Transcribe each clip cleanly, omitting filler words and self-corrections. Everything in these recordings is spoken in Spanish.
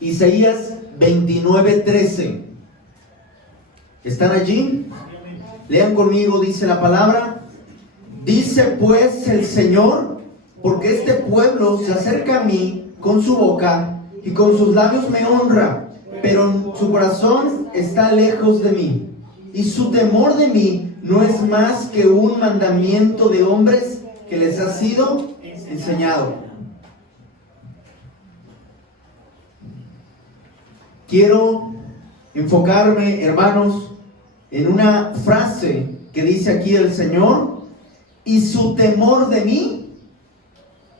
Isaías 29:13. ¿Están allí? Lean conmigo, dice la palabra. Dice pues el Señor, porque este pueblo se acerca a mí con su boca y con sus labios me honra, pero su corazón está lejos de mí, y su temor de mí no es más que un mandamiento de hombres que les ha sido enseñado. Quiero enfocarme, hermanos, en una frase que dice aquí el Señor: y su temor de mí.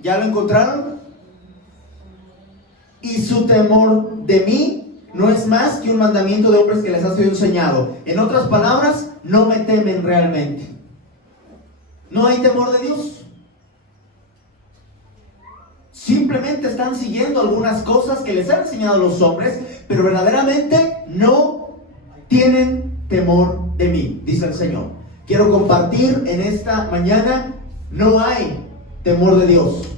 ¿Ya lo encontraron? Y su temor de mí no es más que un mandamiento de hombres que les ha sido enseñado. En otras palabras, no me temen realmente. No hay temor de Dios. Simplemente están siguiendo algunas cosas que les han enseñado los hombres, pero verdaderamente no tienen temor de mí, dice el Señor. Quiero compartir en esta mañana: no hay temor de Dios.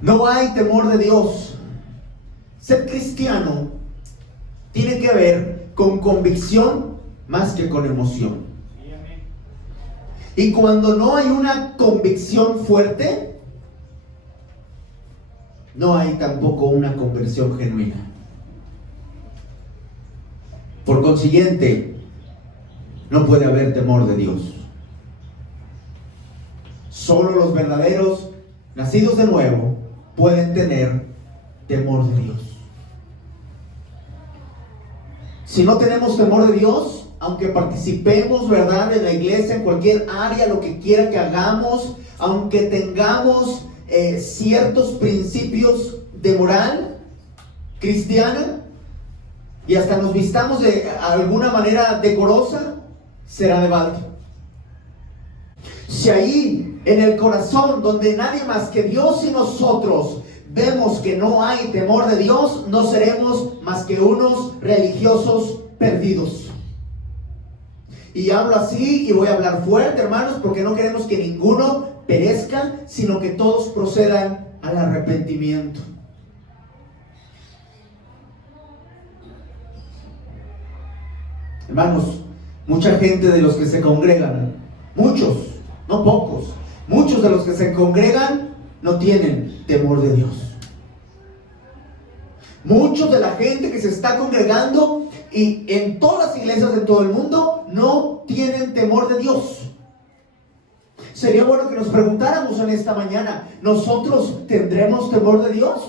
No hay temor de Dios. Ser cristiano tiene que ver con convicción más que con emoción. Y cuando no hay una convicción fuerte, no hay tampoco una conversión genuina. Por consiguiente, no puede haber temor de Dios. Solo los verdaderos nacidos de nuevo pueden tener temor de Dios. Si no tenemos temor de Dios, aunque participemos, ¿verdad?, en la iglesia, en cualquier área, lo que quiera que hagamos, aunque tengamos ciertos principios de moral cristiana y hasta nos vistamos de alguna manera decorosa, será de balde. Si ahí en el corazón, donde nadie más que Dios y nosotros vemos que no hay temor de Dios, no seremos más que unos religiosos perdidos. Y hablo así y voy a hablar fuerte, hermanos, porque no queremos que ninguno perezca, sino que todos procedan al arrepentimiento. Hermanos, mucha gente de los que se congregan, muchos, no pocos, muchos de los que se congregan no tienen temor de Dios. Muchos de la gente que se está congregando y en todas las iglesias de todo el mundo no tienen temor de Dios. Sería bueno que nos preguntáramos en esta mañana: ¿nosotros tendremos temor de Dios?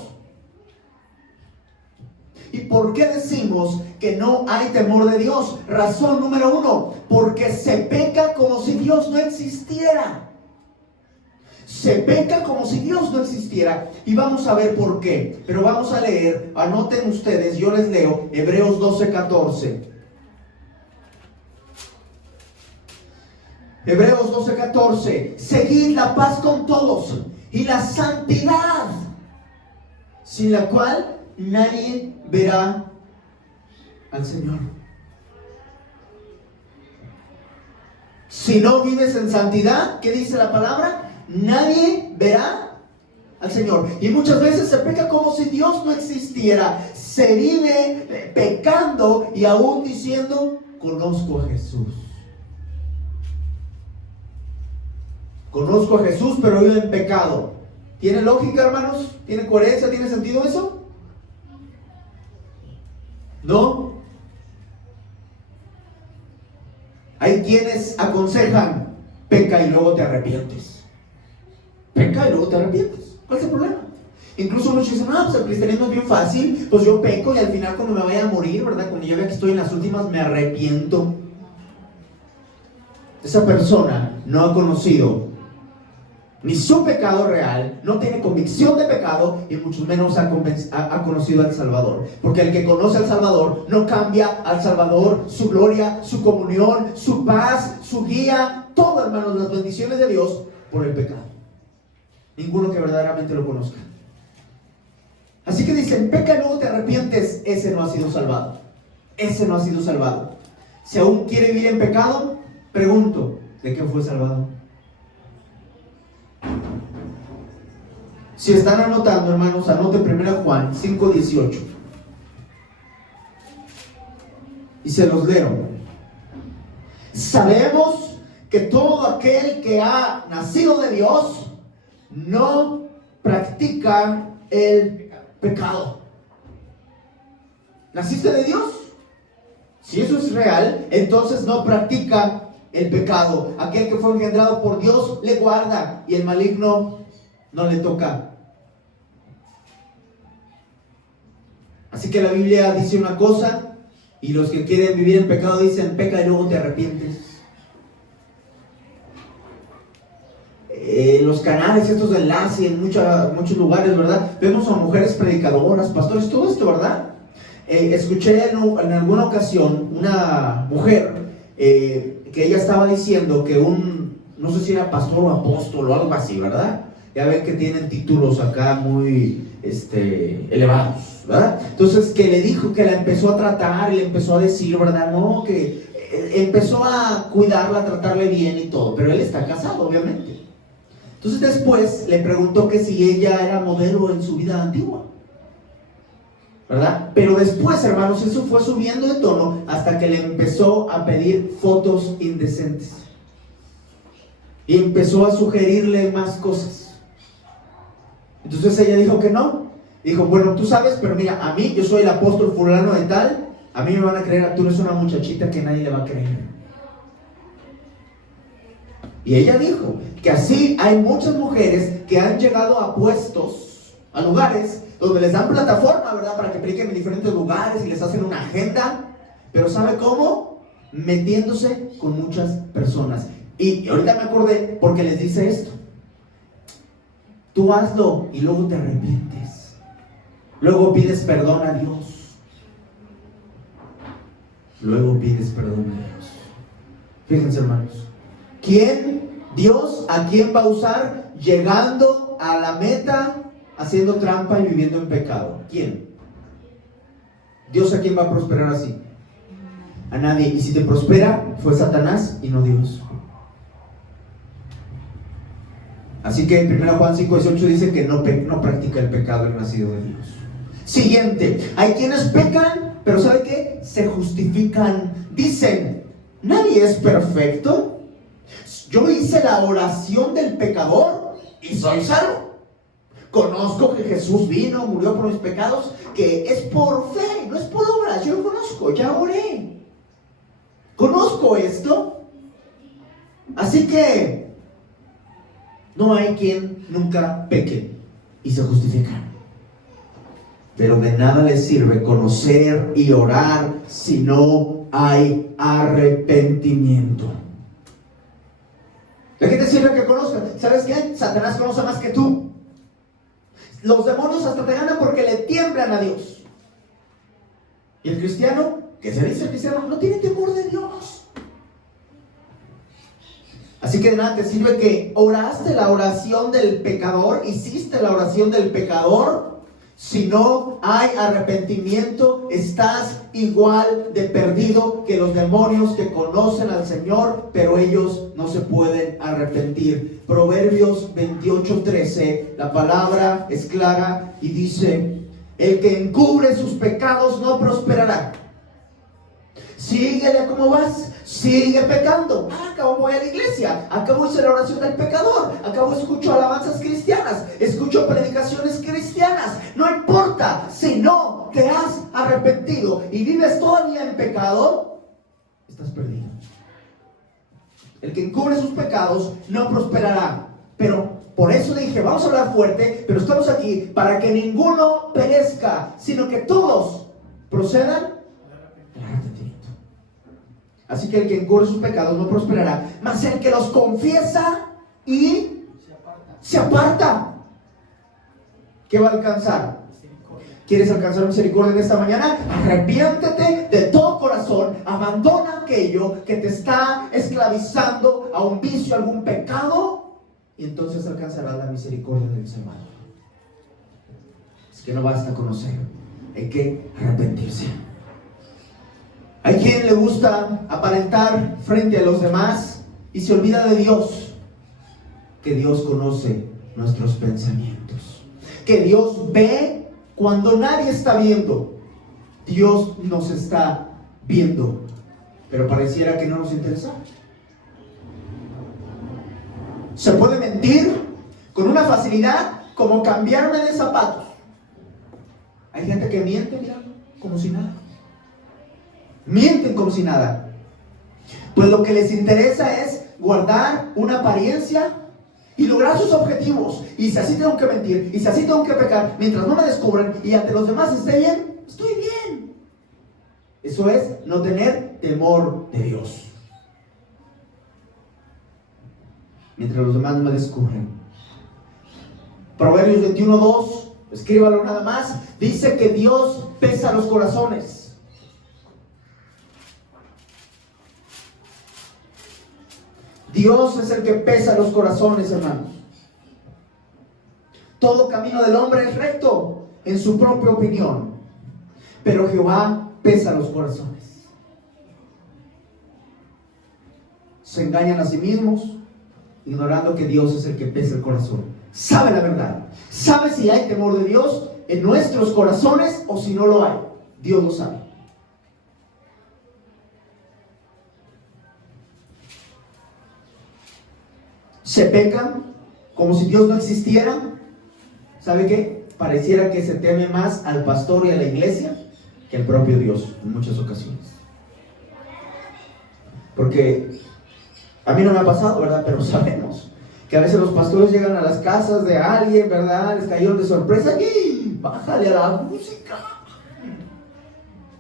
¿Y por qué decimos que no hay temor de Dios? Razón número 1: porque se peca como si Dios no existiera. Se peca como si Dios no existiera. Y vamos a ver por qué. Pero vamos a leer, anoten ustedes, yo les leo Hebreos 12:14. Hebreos 12:14. Seguid la paz con todos y la santidad, sin la cual nadie verá al Señor. Si no vives en santidad, ¿qué dice la palabra? Nadie verá al Señor. Y muchas veces se peca como si Dios no existiera. Se vive pecando y aún diciendo: conozco a Jesús. Conozco a Jesús, pero vivo en pecado. ¿Tiene lógica, hermanos? ¿Tiene coherencia? ¿Tiene sentido eso? ¿No? Hay quienes aconsejan: peca y luego te arrepientes. Peca y luego te arrepientes. ¿Cuál es el problema? Incluso muchos dicen: pues el cristianismo es bien fácil, pues yo peco y al final cuando me vaya a morir, ¿verdad?, cuando yo vea que estoy en las últimas, me arrepiento. Esa persona no ha conocido ni su pecado real, no tiene convicción de pecado y mucho menos ha conocido al Salvador. Porque el que conoce al Salvador no cambia al Salvador, su gloria, su comunión, su paz, su guía, todo, hermanos, las bendiciones de Dios, por el pecado. Ninguno que verdaderamente lo conozca. Así que dicen: peca y luego te arrepientes. Ese no ha sido salvado. Ese no ha sido salvado. Si aún quiere vivir en pecado, pregunto, ¿de qué fue salvado? Si están anotando, hermanos, anote 1 Juan 5:18. Y se los leo. Sabemos que todo aquel que ha nacido de Dios no practica el pecado. ¿Naciste de Dios? Si eso es real, entonces no practica el pecado. Aquel que fue engendrado por Dios le guarda y el maligno no le toca. Así que la Biblia dice una cosa y los que quieren vivir en pecado dicen peca y luego te arrepientes. Los canales estos de enlace en muchos lugares, ¿verdad? Vemos a mujeres predicadoras, pastores, todo esto, ¿verdad? Escuché en alguna ocasión una mujer que ella estaba diciendo que no sé si era pastor o apóstol o algo así, ¿verdad? Ya ven que tienen títulos acá muy elevados, ¿verdad? Entonces que le dijo que la empezó a tratar y le empezó a decir, ¿verdad? No, que empezó a cuidarla, a tratarle bien y todo, pero él está casado, obviamente. Entonces después le preguntó que si ella era modelo en su vida antigua, ¿verdad? Pero después, hermanos, eso fue subiendo de tono hasta que le empezó a pedir fotos indecentes y empezó a sugerirle más cosas. Entonces ella dijo que no. Dijo, bueno, tú sabes, pero mira, a mí, yo soy el apóstol fulano de tal, a mí me van a creer, tú eres una muchachita que nadie le va a creer. Y ella dijo que así hay muchas mujeres que han llegado a puestos, a lugares donde les dan plataforma, ¿verdad? Para que prediquen en diferentes lugares y les hacen una agenda. Pero ¿sabe cómo? Metiéndose con muchas personas. Y ahorita me acordé porque les dice esto. Tú hazlo y luego te arrepientes. Luego pides perdón a Dios. Luego pides perdón a Dios. Fíjense, hermanos. Dios a quién va a usar llegando a la meta, haciendo trampa y viviendo en pecado? ¿Quién? Dios a quién va a prosperar así? A nadie. Y si te prospera, fue Satanás y no Dios. Así que en 1 Juan 5:18 dice que no practica el pecado el nacido de Dios. Siguiente, hay quienes pecan, pero ¿sabe qué? Se justifican. Dicen, nadie es perfecto. Yo hice la oración del pecador y soy salvo. Conozco que Jesús vino, murió por mis pecados, que es por fe, no es por obras. Yo lo conozco, ya oré. Conozco esto. Así que no hay quien nunca peque y se justifica. Pero de nada les sirve conocer y orar si no hay arrepentimiento. ¿De qué te sirve que conozcas? ¿Sabes qué? Satanás conoce más que tú. Los demonios hasta te ganan porque le tiemblan a Dios. Y el cristiano, que se dice cristiano, no tiene temor de Dios. Así que de nada te sirve que oraste la oración del pecador, hiciste la oración del pecador. Si no hay arrepentimiento, estás igual de perdido que los demonios que conocen al Señor, pero ellos no se pueden arrepentir. Proverbios 28:13, la palabra es clara y dice: el que encubre sus pecados no prosperará. Síguele como vas, sigue pecando. Acabo voy a la iglesia, acabo hice la oración del pecador, acabo escucho alabanzas cristianas, escucho predicaciones cristianas. No importa, si no te has arrepentido y vives todavía en pecado, estás perdido. El que encubre sus pecados no prosperará. Pero por eso dije, vamos a hablar fuerte, pero estamos aquí para que ninguno perezca, sino que todos procedan al arrepentimiento. Así que el que encubre sus pecados no prosperará, mas el que los confiesa y se aparta, ¿qué va a alcanzar? ¿Quieres alcanzar misericordia en esta mañana? Arrepiéntete de todo corazón, abandona aquello que te está esclavizando a un vicio, a algún pecado, y entonces alcanzarás la misericordia del Señor. Es que no basta conocer, hay que arrepentirse. Hay quien le gusta aparentar frente a los demás y se olvida de Dios, que Dios conoce nuestros pensamientos, que Dios ve cuando nadie está viendo. Dios nos está viendo, pero pareciera que no nos interesa. Se puede mentir con una facilidad como cambiarme de zapatos. Hay gente que miente, mira, como si nada. Mienten como si nada. Pues lo que les interesa es guardar una apariencia y lograr sus objetivos. Y si así tengo que mentir, y si así tengo que pecar, mientras no me descubran y ante los demás esté bien, estoy bien. Eso es no tener temor de Dios. Mientras los demás no me descubren. Proverbios 21:2, escríbalo nada más, dice que Dios pesa los corazones. Dios es el que pesa los corazones, hermanos. Todo camino del hombre es recto en su propia opinión, pero Jehová pesa los corazones. Se engañan a sí mismos, ignorando que Dios es el que pesa el corazón. Sabe la verdad, sabe si hay temor de Dios en nuestros corazones o si no lo hay. Dios lo sabe. Se pecan como si Dios no existiera. ¿Sabe qué? Pareciera que se teme más al pastor y a la iglesia que al propio Dios en muchas ocasiones. Porque a mí no me ha pasado, ¿verdad? Pero sabemos que a veces los pastores llegan a las casas de alguien, ¿verdad? Les cayeron de sorpresa. ¡Y! Bájale a la música.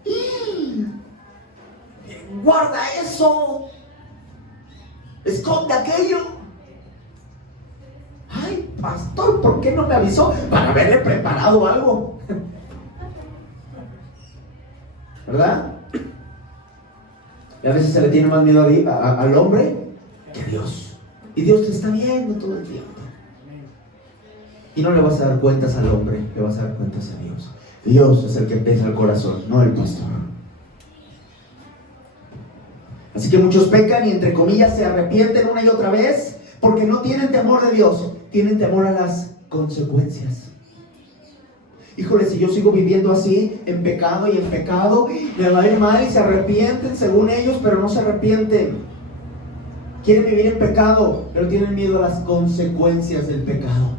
¡Y! Guarda eso. Esconde aquello. Ay, pastor, ¿por qué no me avisó? Para haberle preparado algo. ¿Verdad? Y a veces se le tiene más miedo al hombre que a Dios. Y Dios te está viendo todo el tiempo. Y no le vas a dar cuentas al hombre, le vas a dar cuentas a Dios. Dios es el que pesa el corazón, no el pastor. Así que muchos pecan y entre comillas se arrepienten una y otra vez porque no tienen temor de Dios, tienen temor a las consecuencias. Híjole, si yo sigo viviendo así, en pecado, me va a ir mal y se arrepienten según ellos, pero no se arrepienten. Quieren vivir en pecado, pero tienen miedo a las consecuencias del pecado.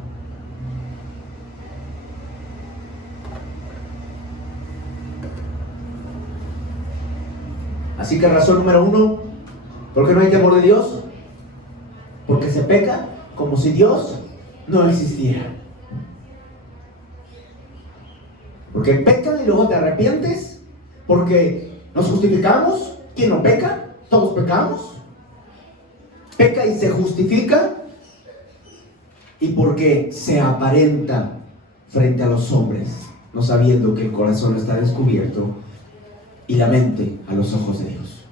Así que razón número 1, ¿por qué no hay temor de Dios? Porque se peca como si Dios no existiera. Porque pecan y luego te arrepientes. Porque nos justificamos. ¿Quién no peca? Todos pecamos. Peca y se justifica. Y porque se aparenta frente a los hombres, no sabiendo que el corazón está descubierto y la mente a los ojos de Dios.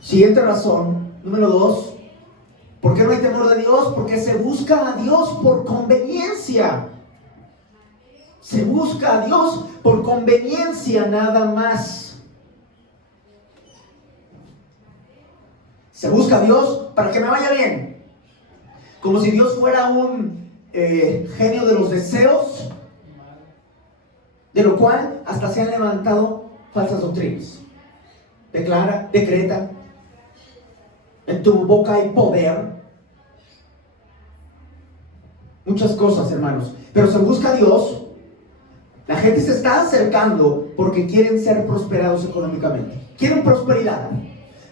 Siguiente razón, número 2. ¿Por qué no hay temor de Dios? Porque se busca a Dios por conveniencia. Se busca a Dios por conveniencia nada más. Se busca a Dios para que me vaya bien. Como si Dios fuera un genio de los deseos, de lo cual hasta se han levantado falsas doctrinas. Declara, decreta. En tu boca hay poder. Muchas cosas, hermanos. Pero se busca a Dios. La gente se está acercando porque quieren ser prosperados económicamente. Quieren prosperidad.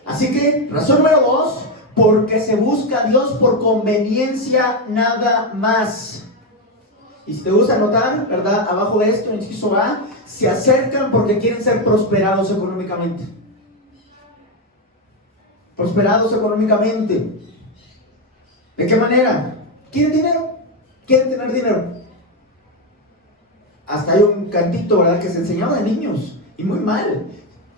Así que, razón número 2, porque se busca a Dios por conveniencia nada más. Y si te gusta anotar, ¿verdad? Abajo de esto, en el inciso A, se acercan porque quieren ser prosperados económicamente. Prosperados económicamente. ¿De qué manera? ¿Quieren dinero? ¿Quieren tener dinero? Hasta hay un cantito, ¿verdad?, que se enseñaba de niños, y muy mal.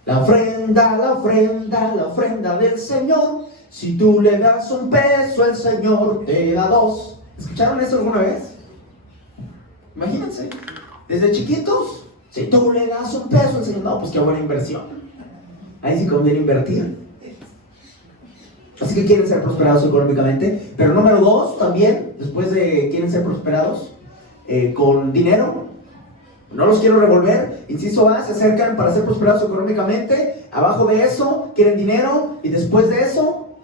La ofrenda, la ofrenda, la ofrenda del Señor. Si tú le das un peso, el Señor te da 2. ¿Escucharon eso alguna vez? Imagínense, desde chiquitos, si tú le das un peso, el Señor, no, pues qué buena inversión. ahí sí conviene invertir. Así que quieren ser prosperados económicamente. Pero número 2 también, después de quieren ser prosperados con dinero. No los quiero revolver. Inciso A, se acercan para ser prosperados económicamente. Abajo de eso quieren dinero. Y después de eso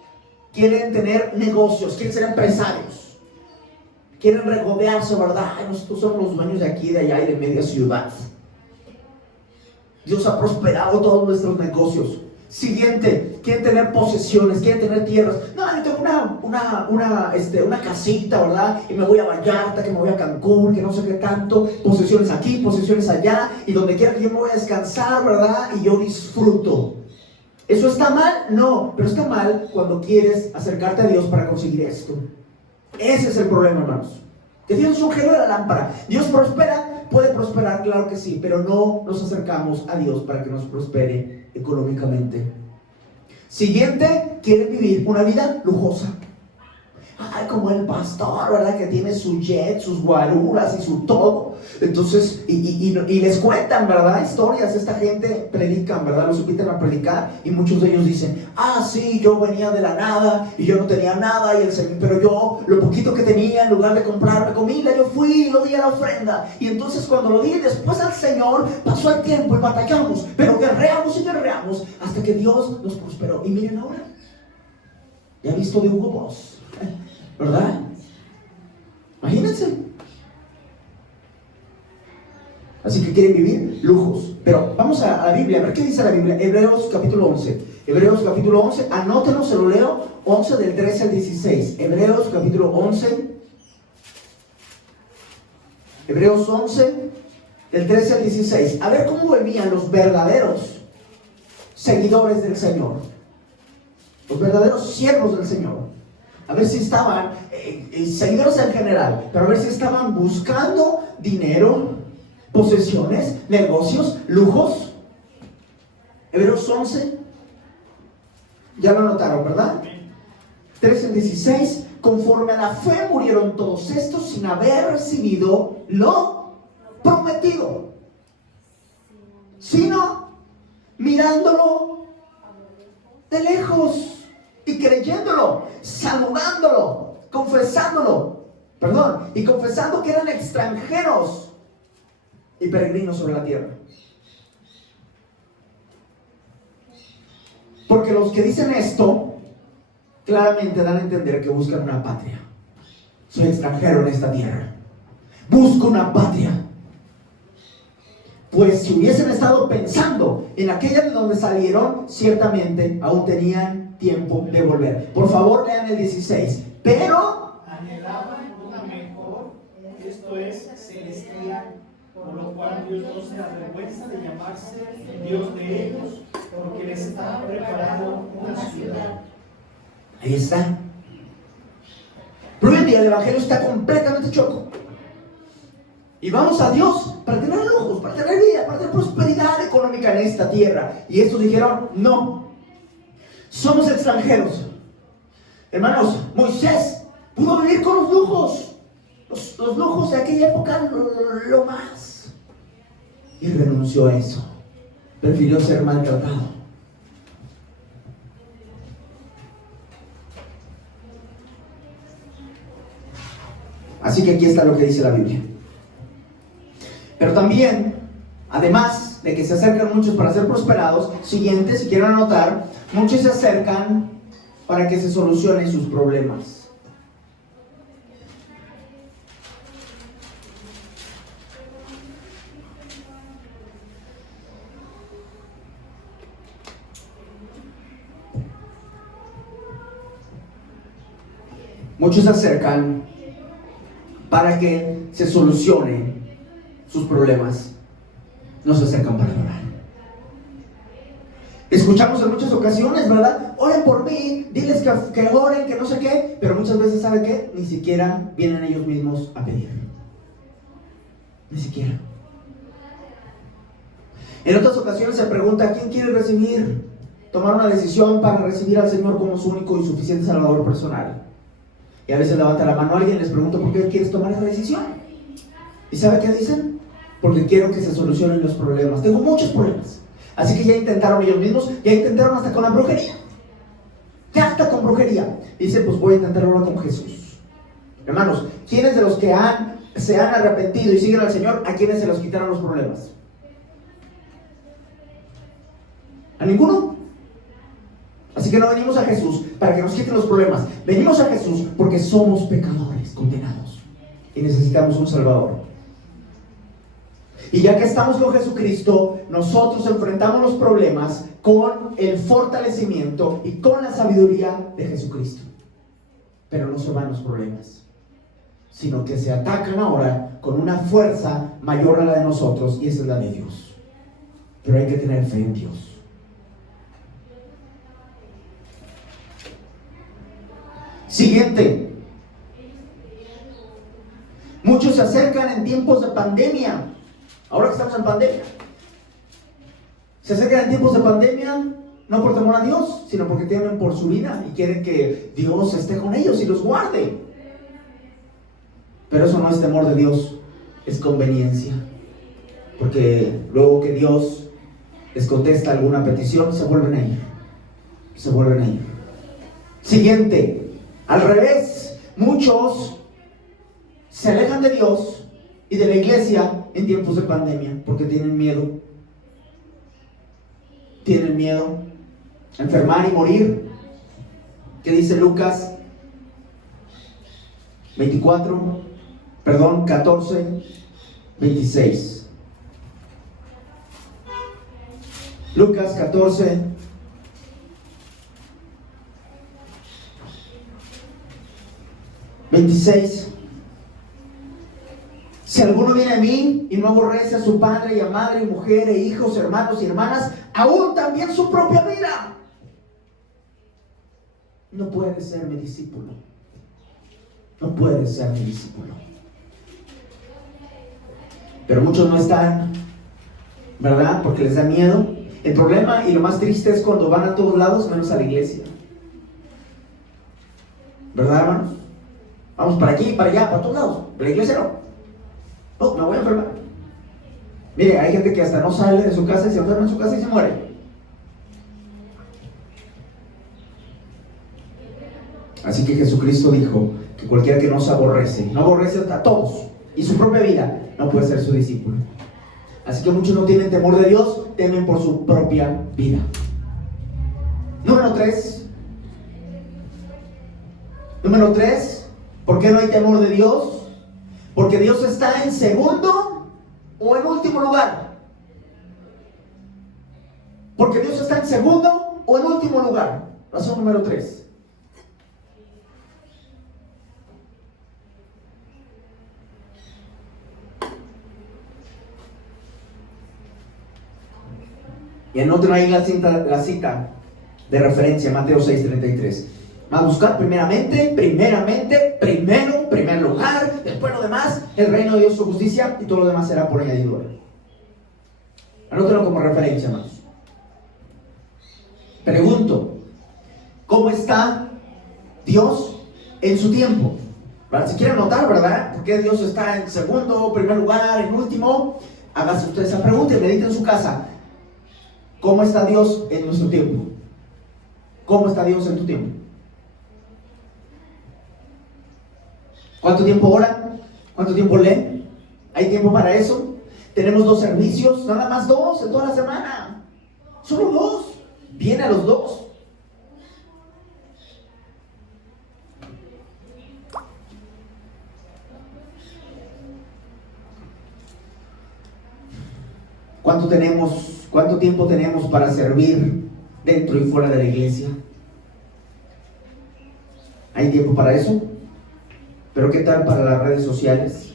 quieren tener negocios, quieren ser empresarios. Quieren regodearse, ¿verdad? Ay, nosotros somos los dueños de aquí, de allá y de media ciudad. Dios ha prosperado todos nuestros negocios. Siguiente, quieren tener posesiones, quieren tener tierras. No, yo tengo una casita, ¿verdad? Y me voy a Vallarta, que me voy a Cancún, que no sé qué tanto. Posesiones aquí, posesiones allá. Y donde quiera que yo me voy a descansar, ¿verdad? Y yo disfruto. ¿Eso está mal? No, pero está mal cuando quieres acercarte a Dios para conseguir esto. Ese es el problema, hermanos. Que Dios es un genio de la lámpara. Dios prospera, puede prosperar, claro que sí, pero no nos acercamos a Dios para que nos prospere económicamente. Siguiente, quieren vivir una vida lujosa. Ay, como el pastor, ¿verdad? Que tiene su jet, sus guaruras y su todo. Entonces, y les cuentan, ¿verdad? Historias. Esta gente predican, ¿verdad? Los invitan a predicar. Y muchos de ellos dicen, sí, yo venía de la nada y yo no tenía nada. Pero yo, lo poquito que tenía, en lugar de comprarme comida, yo fui y lo di a la ofrenda. Y entonces cuando lo di después al Señor, pasó el tiempo y batallamos. Pero guerreamos y guerreamos hasta que Dios nos prosperó. Y miren ahora, ya visto de Hugo Boss, ¿verdad? Imagínense. Así que quieren vivir lujos. Pero vamos a la Biblia, a ver qué dice la Biblia. Hebreos capítulo 11. Hebreos capítulo 11, anótenlo, se lo leo. 11 del 13 al 16. Hebreos capítulo 11. Hebreos 11 del 13 al 16. A ver cómo vivían los verdaderos seguidores del Señor. Los verdaderos siervos del Señor. A ver si estaban, seguidores en general, pero a ver si estaban buscando dinero, posesiones, negocios, lujos. Hebreos 11, ya lo anotaron, ¿verdad? 13 al 16, conforme a la fe murieron todos estos sin haber recibido lo prometido, sino mirándolo de lejos y creyéndolo, saludándolo, confesando que eran extranjeros y peregrinos sobre la tierra. Porque los que dicen esto claramente dan a entender que buscan una patria. Soy extranjero en esta tierra, busco una patria. Pues si hubiesen estado pensando en aquella de donde salieron, ciertamente aún tenían tiempo de volver. Por favor, lean el 16. Pero anhelaban una mejor, esto es celestial, por lo cual Dios no se avergüenza de llamarse Dios de ellos, porque les está preparando una ciudad. Ahí está. Pero hoy en día el evangelio está completamente choco. Y vamos a Dios para tener lujos, para tener vida, para tener prosperidad económica en esta tierra. Y estos dijeron, no, somos extranjeros. Hermanos, Moisés pudo vivir con los lujos. Los lujos de aquella época, lo más. Y renunció a eso. Prefirió ser maltratado. Así que aquí está lo que dice la Biblia. Pero también, además de que se acercan muchos para ser prosperados, siguiente, si quieren anotar, muchos se acercan para que se solucionen sus problemas. Muchos se acercan para que se solucionen sus problemas. No se acercan para adorar. Escuchamos en muchas ocasiones, ¿verdad? Oren por mí, diles que oren, que no sé qué. Pero muchas veces, ¿sabe qué? Ni siquiera vienen ellos mismos a pedir. Ni siquiera. En otras ocasiones se pregunta, ¿quién quiere tomar una decisión para recibir al Señor como su único y suficiente Salvador personal? Y a veces levanta la mano alguien y les pregunto, ¿por qué quieres tomar esa decisión? ¿Y sabe qué dicen? Porque quiero que se solucionen los problemas. Tengo muchos problemas. Así que ya intentaron ellos mismos, ya intentaron hasta con la brujería. Ya hasta con brujería. Dice, pues voy a intentarlo ahora con Jesús. Hermanos, ¿quiénes de los que se han arrepentido y siguen al Señor, a quienes se los quitaron los problemas? ¿A ninguno? Así que no venimos a Jesús para que nos quiten los problemas. Venimos a Jesús porque somos pecadores condenados y necesitamos un Salvador. Y ya que estamos con Jesucristo, nosotros enfrentamos los problemas con el fortalecimiento y con la sabiduría de Jesucristo. Pero no se van los problemas, sino que se atacan ahora con una fuerza mayor a la de nosotros, y esa es la de Dios. Pero hay que tener fe en Dios. Siguiente. Muchos se acercan en tiempos de pandemia. Ahora que estamos en pandemia, se acercan en tiempos de pandemia no por temor a Dios, sino porque temen por su vida y quieren que Dios esté con ellos y los guarde. Pero eso no es temor de Dios, es conveniencia. Porque luego que Dios les contesta alguna petición, se vuelven a ir. Se vuelven a ir. Siguiente. Al revés, muchos se alejan de Dios y de la iglesia en tiempos de pandemia porque tienen miedo. Tienen miedo a enfermar y morir. ¿Qué dice Lucas 14, 26? Lucas 14, 26. Si alguno viene a mí y no aborrece a su padre y a madre y mujer e hijos, hermanos y hermanas, aún también su propia vida, no puede ser mi discípulo. No puede ser mi discípulo. Pero muchos no están, ¿verdad? Porque les da miedo. El problema y lo más triste es cuando van a todos lados menos a la iglesia. ¿Verdad, hermanos? Vamos para aquí, para allá, para todos lados. Pero la iglesia no. No, me voy a enfermar. Mire, hay gente que hasta no sale de su casa y se enferma en su casa y se muere. Así que Jesucristo dijo que cualquiera que no aborrece a todos y su propia vida, no puede ser su discípulo. Así que muchos no tienen temor de Dios, temen por su propia vida. Número 3. ¿Por qué no hay temor de Dios? Porque Dios está en segundo o en último lugar. Porque Dios está en segundo o en último lugar. Razón número 3. Y anoten ahí la cita de referencia, Mateo 6:33. Va a buscar primer lugar, después lo demás, el reino de Dios, su justicia, y todo lo demás será por añadidura. Anótenlo como referencia, hermanos. Pregunto, ¿cómo está Dios en su tiempo? ¿Verdad? Si quieren notar, ¿verdad? ¿Por qué Dios está en segundo, primer lugar, en último? Háganse ustedes esa pregunta y mediten en su casa. ¿Cómo está Dios en nuestro tiempo? ¿Cómo está Dios en tu tiempo? ¿Cuánto tiempo ora? ¿Cuánto tiempo lee? ¿Hay tiempo para eso? Tenemos 2 servicios, nada más 2 en toda la semana. Solo 2. Viene a los 2. ¿Cuánto tiempo tenemos para servir dentro y fuera de la iglesia? ¿Hay tiempo para eso? Pero ¿qué tal para las redes sociales?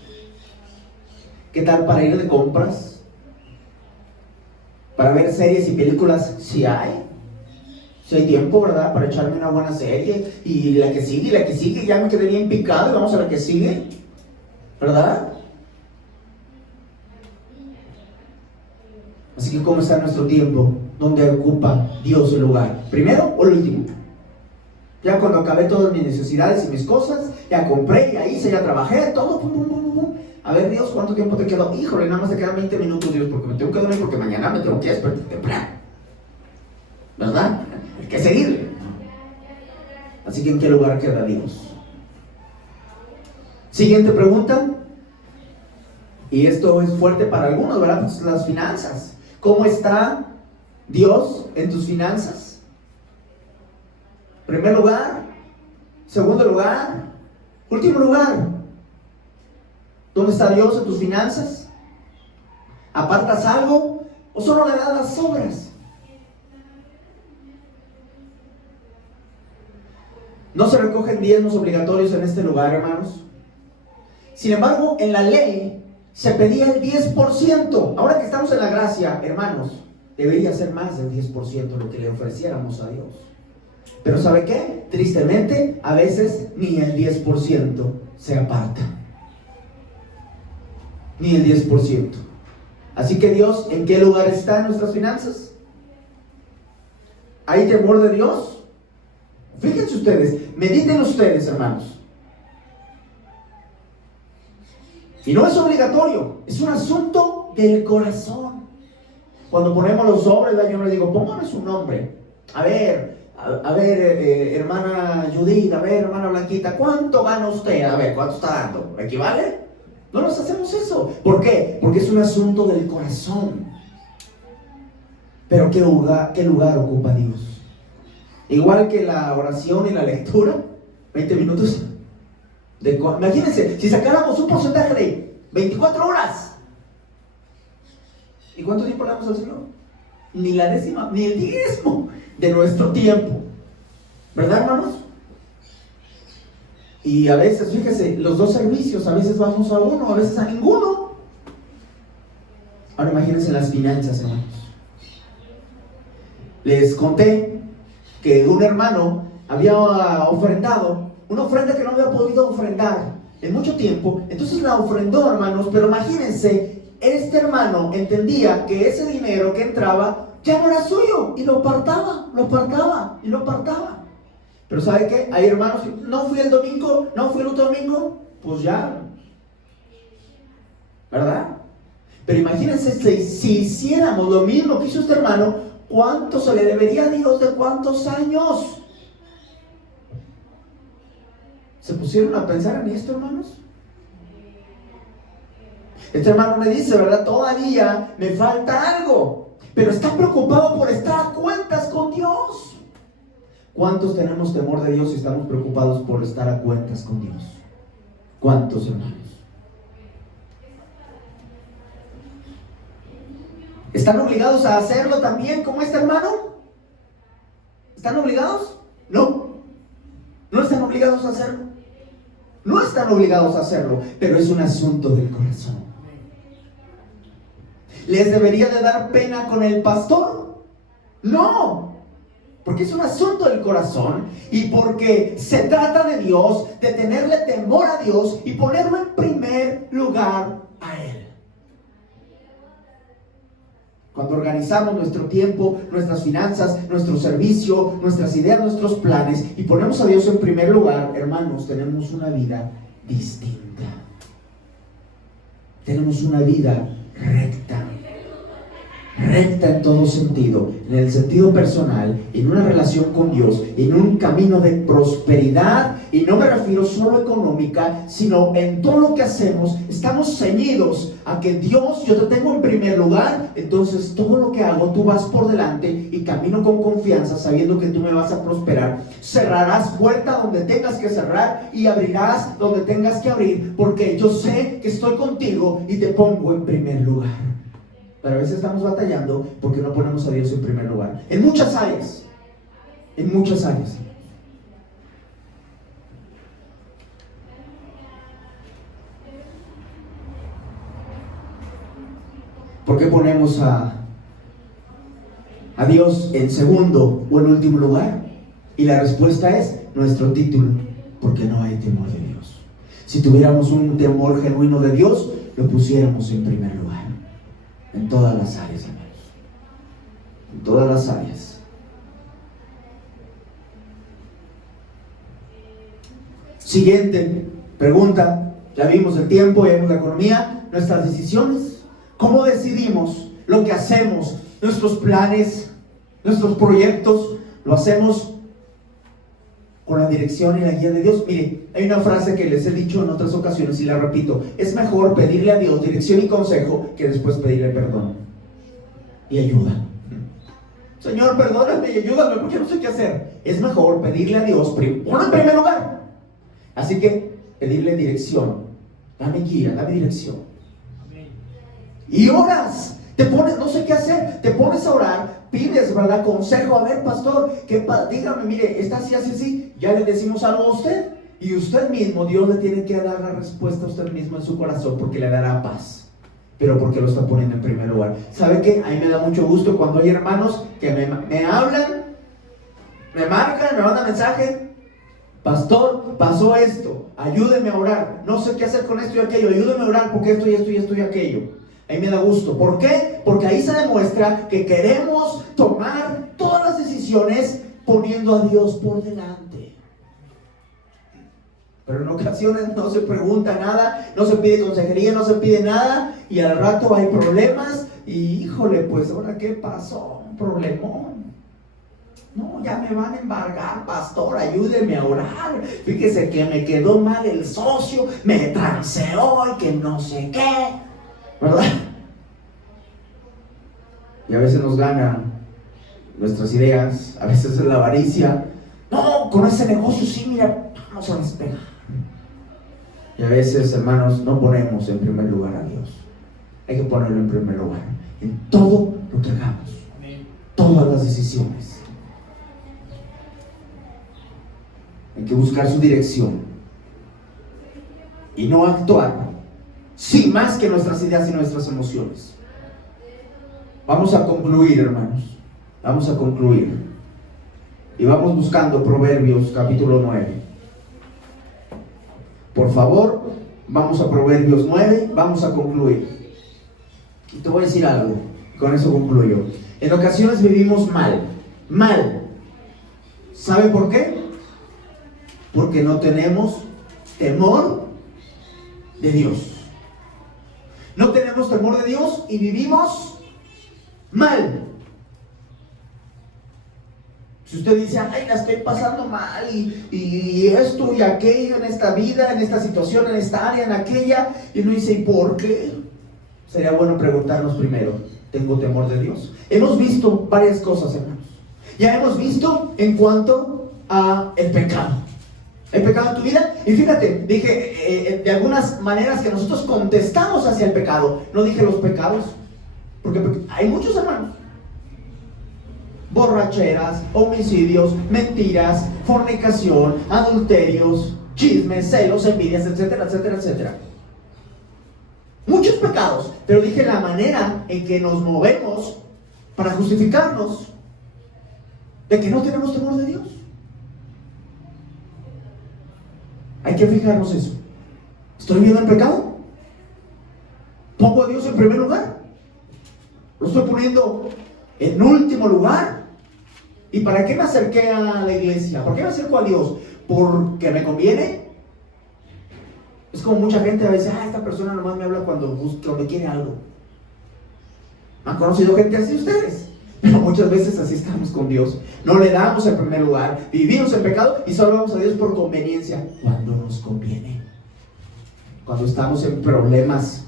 ¿Qué tal para ir de compras? ¿Para ver series y películas? Si hay tiempo, ¿verdad? Para echarme una buena serie. Y la que sigue, ya me quedé bien picado y vamos a la que sigue, ¿verdad? Así que ¿cómo está nuestro tiempo? ¿Dónde ocupa Dios el lugar? ¿Primero o el último? Ya cuando acabé todas mis necesidades y mis cosas, ya compré, ya hice, ya trabajé, todo, pum, pum, pum, pum. A ver, Dios, ¿cuánto tiempo te quedó? Híjole, nada más te quedan 20 minutos, Dios, porque me tengo que dormir, porque mañana me tengo que despertar temprano. ¿Verdad? Hay que seguirle. Así que, ¿en qué lugar queda Dios? Siguiente pregunta. Y esto es fuerte para algunos, ¿verdad? Pues las finanzas. ¿Cómo está Dios en tus finanzas? Primer lugar, segundo lugar, último lugar. ¿Dónde está Dios en tus finanzas? ¿Apartas algo o solo le das las sobras? No se recogen diezmos obligatorios en este lugar, hermanos. Sin embargo, en la ley se pedía el 10%. Ahora que estamos en la gracia, hermanos, debería ser más del 10% lo que le ofreciéramos a Dios. Pero ¿sabe qué? Tristemente, a veces ni el 10% se aparta. Ni el 10%. Así que Dios, ¿en qué lugar está en nuestras finanzas? ¿Hay temor de Dios? Fíjense ustedes, mediten ustedes, hermanos. Y no es obligatorio, es un asunto del corazón. Cuando ponemos los sobres, yo le digo, póngame su nombre. A ver, hermana Judith, a ver, hermana Blanquita, ¿cuánto gana usted? A ver, ¿cuánto está dando? ¿Equivale? No nos hacemos eso. ¿Por qué? Porque es un asunto del corazón. Pero ¿qué lugar ocupa Dios? Igual que la oración y la lectura, 20 minutos. Imagínense, si sacáramos un porcentaje de 24 horas. ¿Y cuánto tiempo le damos al Señor? Ni la décima, ni el 10º de nuestro tiempo. ¿Verdad, hermanos? Y a veces, fíjese, los dos servicios, a veces vamos a uno, a veces a ninguno. Ahora imagínense las finanzas, hermanos. Les conté que un hermano había ofrendado una ofrenda que no había podido ofrendar en mucho tiempo. Entonces la ofrendó, hermanos, pero imagínense, este hermano entendía que ese dinero que entraba ya no era suyo y lo apartaba. Pero ¿sabe qué? Hay hermanos que no fui el domingo, no fui el otro domingo, pues ya, ¿verdad? Pero imagínense si hiciéramos lo mismo que hizo este hermano, ¿cuánto se le debería a Dios de cuántos años? ¿Se pusieron a pensar en esto, hermanos? Este hermano me dice, ¿verdad? Todavía me falta algo, pero está preocupado por estar a cuentas con Dios. ¿Cuántos tenemos temor de Dios y estamos preocupados por estar a cuentas con Dios? ¿Cuántos, hermanos? ¿Están obligados a hacerlo también como este hermano? ¿Están obligados? No. No están obligados a hacerlo. No están obligados a hacerlo, pero es un asunto del corazón. ¿Les debería de dar pena con el pastor? No, porque es un asunto del corazón y porque se trata de Dios, de tenerle temor a Dios y ponerlo en primer lugar a Él. Cuando organizamos nuestro tiempo, nuestras finanzas, nuestro servicio, nuestras ideas, nuestros planes y ponemos a Dios en primer lugar, hermanos, tenemos una vida distinta. Tenemos una vida recta. Recta en todo sentido, en el sentido personal, en una relación con Dios, en un camino de prosperidad, y no me refiero solo económica, sino en todo lo que hacemos, estamos ceñidos a que Dios, yo te tengo en primer lugar, entonces todo lo que hago, tú vas por delante y camino con confianza, sabiendo que tú me vas a prosperar. Cerrarás puerta donde tengas que cerrar y abrirás donde tengas que abrir, porque yo sé que estoy contigo y te pongo en primer lugar. Pero a veces estamos batallando porque no ponemos a Dios en primer lugar. En muchas áreas. En muchas áreas. ¿Por qué ponemos a Dios en segundo o en último lugar? Y la respuesta es nuestro título. Porque no hay temor de Dios. Si tuviéramos un temor genuino de Dios, lo pusiéramos en primer lugar. En todas las áreas, hermanos. En todas las áreas. Siguiente pregunta. Ya vimos el tiempo, ya vimos la economía, nuestras decisiones. ¿Cómo decidimos lo que hacemos? Nuestros planes, nuestros proyectos, lo hacemos con la dirección y la guía de Dios. Mire, hay una frase que les he dicho en otras ocasiones y la repito: es mejor pedirle a Dios dirección y consejo que después pedirle perdón y ayuda. Señor, perdóname y ayúdame porque no sé qué hacer. Es mejor pedirle a Dios uno en primer lugar. Así que pedirle dirección. Dame guía, dame dirección. Y oras, te pones, no sé qué hacer, te pones a orar, pides, ¿verdad? Consejo. A ver, pastor, dígame, mire, está así, así, así. Ya le decimos algo a usted. Y usted mismo, Dios le tiene que dar la respuesta a usted mismo en su corazón, porque le dará paz. Pero porque lo está poniendo en primer lugar. ¿Sabe qué? A mí me da mucho gusto cuando hay hermanos que me hablan, me marcan, me mandan mensaje: pastor, pasó esto, ayúdeme a orar, no sé qué hacer con esto y aquello, ayúdeme a orar porque esto y esto y esto y aquello. A mí me da gusto. ¿Por qué? Porque ahí se demuestra que queremos tomar todas las decisiones poniendo a Dios por delante. Pero en ocasiones no se pregunta nada, no se pide consejería, no se pide nada, y al rato hay problemas y híjole, pues ahora ¿qué pasó? Un problemón. No, ya me van a embargar, pastor, ayúdeme a orar. Fíjese que me quedó mal el socio, me transeó y que no sé qué, ¿verdad? Y a veces nos ganan nuestras ideas, a veces es la avaricia. No, con ese negocio sí, mira, vamos a despegar. Y a veces, hermanos, no ponemos en primer lugar a Dios. Hay que ponerlo en primer lugar en todo lo que hagamos, todas las decisiones. Hay que buscar su dirección y no actuar sin más que nuestras ideas y nuestras emociones. Vamos a concluir, hermanos. Vamos a concluir. Y vamos buscando Proverbios capítulo 9. Por favor, vamos a Proverbios 9. Vamos a concluir. Y te voy a decir algo. Con eso concluyo. En ocasiones vivimos mal. Mal. ¿Sabe por qué? Porque no tenemos temor de Dios. No tenemos temor de Dios y vivimos mal. Si usted dice: ay, la estoy pasando mal y esto y aquello en esta vida, en esta situación, en esta área, en aquella, y uno dice: ¿y por qué? Sería bueno preguntarnos primero: ¿tengo temor de Dios? Hemos visto varias cosas, hermanos. Ya hemos visto en cuanto a el pecado. El pecado en tu vida. Y fíjate, dije de algunas maneras que nosotros contestamos hacia el pecado. No dije los pecados, porque hay muchos, hermanos: borracheras, homicidios, mentiras, fornicación, adulterios, chismes, celos, envidias, etcétera, etcétera, etcétera. Muchos pecados. Pero dije la manera en que nos movemos para justificarnos de que no tenemos temor de Dios. Hay que fijarnos eso. ¿Estoy viviendo en pecado? ¿Pongo a Dios en primer lugar? ¿Lo estoy poniendo en último lugar? ¿Y para qué me acerqué a la iglesia? ¿Por qué me acerco a Dios? ¿Porque me conviene? Es como mucha gente a veces: esta persona nomás me habla cuando quiere algo. ¿Han conocido gente así ustedes? Pero muchas veces así estamos con Dios. No le damos en primer lugar, vivimos en pecado y solo vamos a Dios por conveniencia, cuando nos conviene, cuando estamos en problemas.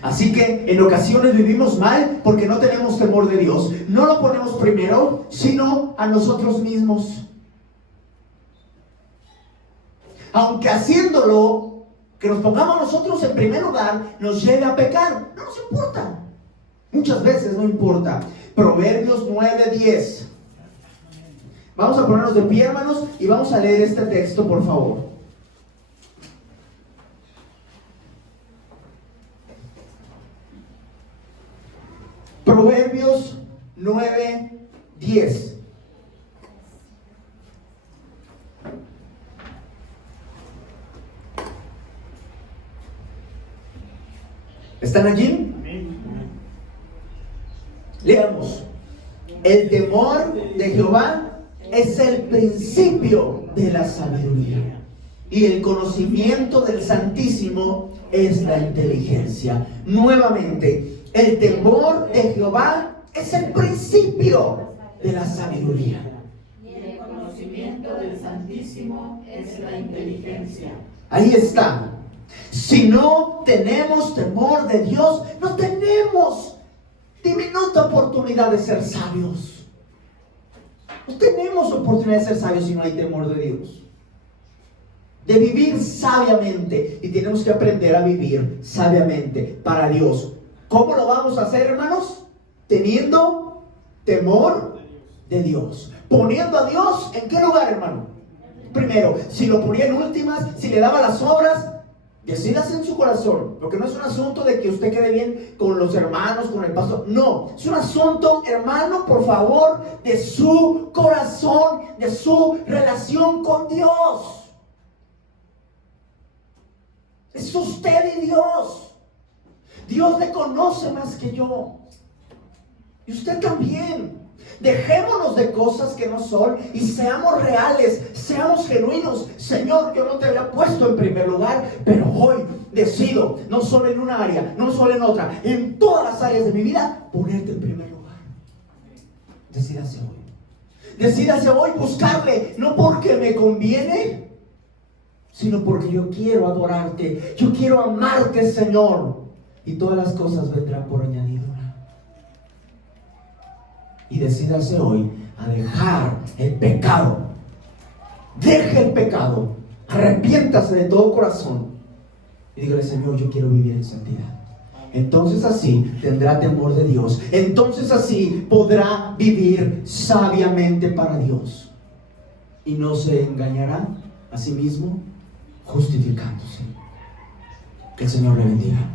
Así que en ocasiones vivimos mal porque no tenemos temor de Dios. No lo ponemos primero, sino a nosotros mismos. Aunque haciéndolo, que nos pongamos nosotros en primer lugar, nos lleve a pecar, no nos importa. Muchas veces no importa. Proverbios 9:10. Vamos a ponernos de pie, hermanos, y vamos a leer este texto, por favor. Proverbios 9:10. ¿Están allí? Leamos. El temor de Jehová es el principio de la sabiduría. Y el conocimiento del Santísimo es la inteligencia. Nuevamente, el temor de Jehová es el principio de la sabiduría. Y el conocimiento del Santísimo es la inteligencia. Ahí está. Si no tenemos temor de Dios, no tenemos diminuta oportunidad de ser sabios. No tenemos oportunidad de ser sabios si no hay temor de Dios. De vivir sabiamente. Y tenemos que aprender a vivir sabiamente para Dios. ¿Cómo lo vamos a hacer, hermanos? Teniendo temor de Dios. Poniendo a Dios ¿en qué lugar, hermano? Primero, si lo ponía en últimas, si le daba las obras, decídase en su corazón, porque no es un asunto de que usted quede bien con los hermanos, con el pastor. No, es un asunto, hermano, por favor, de su corazón, de su relación con Dios. Es usted y Dios. Dios le conoce más que yo. Y usted también. Dejémonos de cosas que no son y seamos reales, seamos genuinos. Señor, yo no te había puesto en primer lugar, pero hoy decido, no solo en una área, no solo en otra, en todas las áreas de mi vida, ponerte en primer lugar. Decídase hoy. Decídase hoy buscarle, no porque me conviene, sino porque yo quiero adorarte, yo quiero amarte, Señor. Y todas las cosas vendrán por añadidura. Y decídase hoy a dejar el pecado. Deje el pecado. Arrepiéntase de todo corazón. Y dígale, Señor, yo quiero vivir en santidad. Entonces así tendrá temor de Dios. Entonces así podrá vivir sabiamente para Dios. Y no se engañará a sí mismo justificándose. Que el Señor le bendiga.